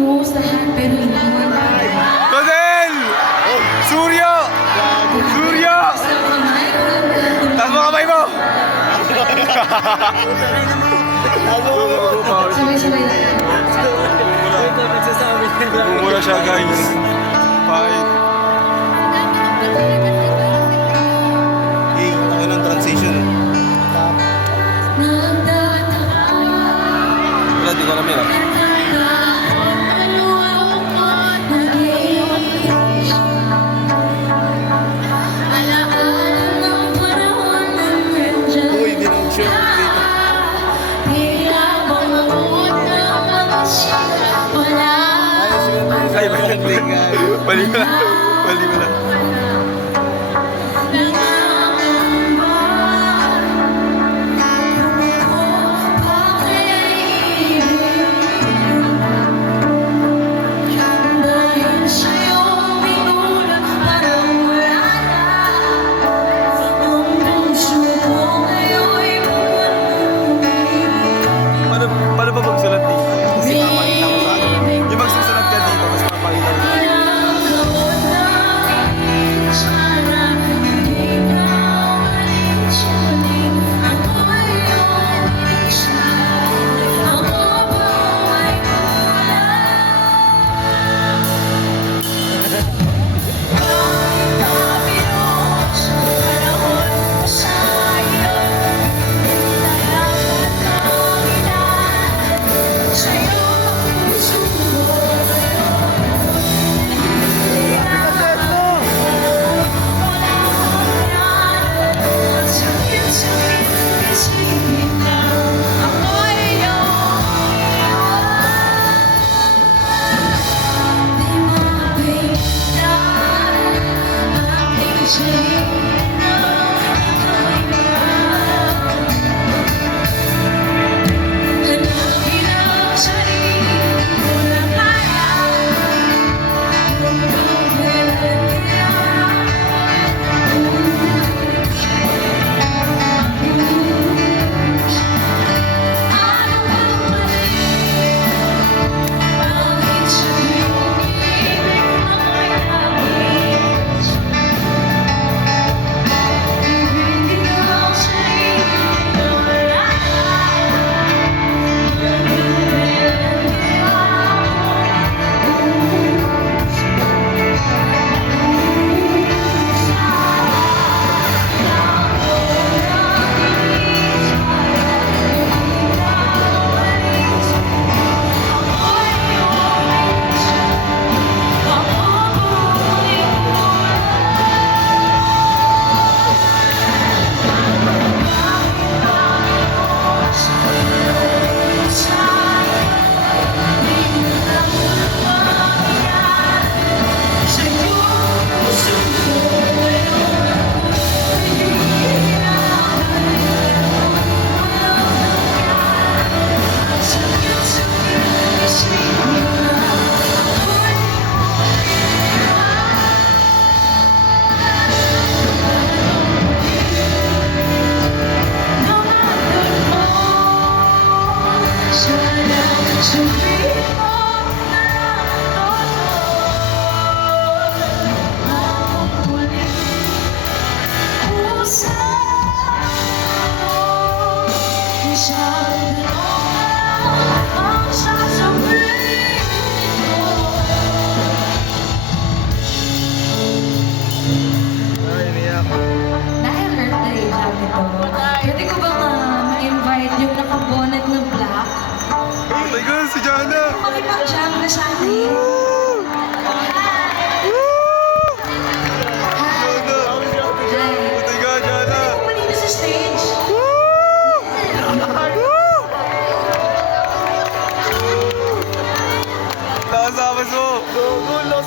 mag-host lahat pero iniwan ka. Rodel! Suryo! Suryo! Taas mo kamay mo! Sabay-sabay na lang. Mumura siya guys. Fight. Hey, ako ng transition. Wala, di ko alam yan. Uy, di na ako sure. Ay, bali mo na. Bali mo na. Paano ba magsulat dito? Kasi mapakita mo sa akin. Yung magsusulat ka dito, mas mapakita mo sa akin. Dahil birthday job ito, pwede ko bang ma-invite yung nakabonet na black? Oh my God, si Jana! Makipag-jam na sa akin. Hi. Oh my God, Jana! Pwede ko ba dito sa stage? Nakasama mo!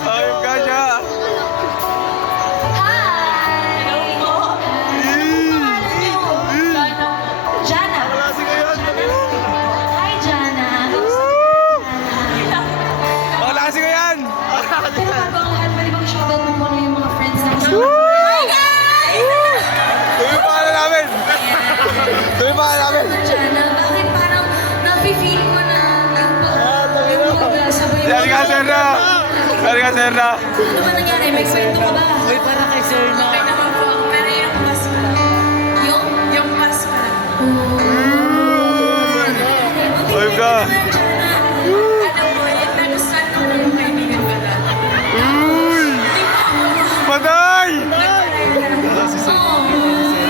Ayop ka siya! Hi! Jana. Klase ka yan! Hi, Jana. Maklase ka yan! Pero bago ang lahat, pwede bang shoutout mo muna yung mga friends na kasama? Tuloy pa ka na namin! Tuloy pa ka namin! Jana, bakit parang nafe-feel ko na yung pagsabay mo Sorry ka, sir na. Sorry ka, sir na. Ano ba nangyari? May kwento ka ba? Uy, para kay Sir na. Okay naman po ako, pero yung pass pa. Yung pass pa. Oy ka. Alam mo, yung nagustuhan ko na yung kaibigan ko na. Patay!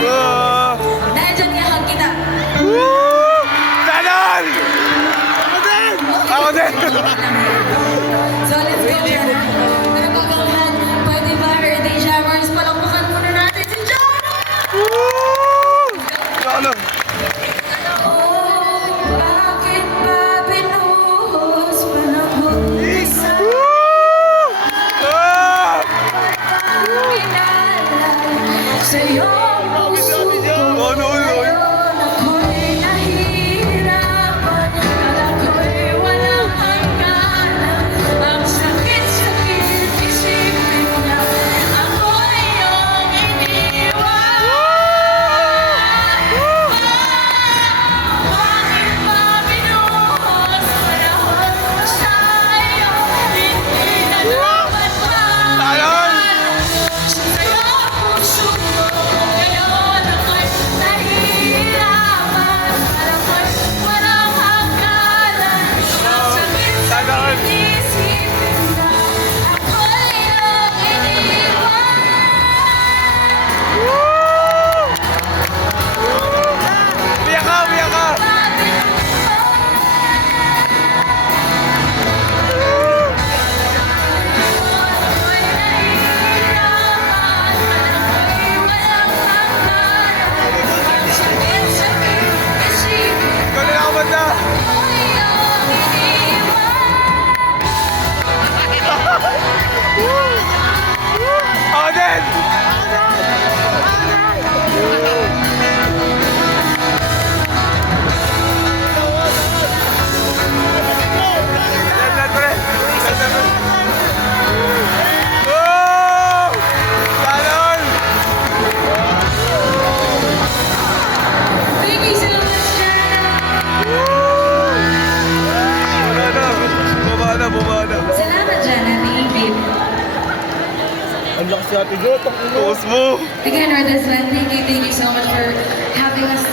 Ah. Dahil dyan nga hug kita. Woo! Tanan! Ako din! So let's go, Jana. Nagpapakahan. Pwede ba, Earthy Jammers? Palakpakan muna natin si Jana! Woo! Ano? Oh, bakit ba binuhos panahon na sa Woo! Ah! pinalay sa'yo ang puso ko? Ano? Ngayon ako'y nahihirapan, kala ko'y walang hangganan. Ang sakit-sakit isipin na ako'y iyong iniwan. Bakit ba binuhos panahon mo sa'yo? Hindi na dapat Tanan! sa'yo ang puso ko. Ngayon ako'y nahihirapan, kala ko'y walang hangganan. Ang sakit-sakit isipin na ako'y iyong iniwan. Biyak ka! Biyak ka! Ikaw na lang ako banda! Ako din! Sandal, pre! Sandal, pre! Woo! Tanan! Thank you so much, Jana. Bumaba na. Salamat, Jana. Thank you. Ang lakas si Ate Jo, tang ino. Tuos mo! Again, Rodas, thank you so much for having us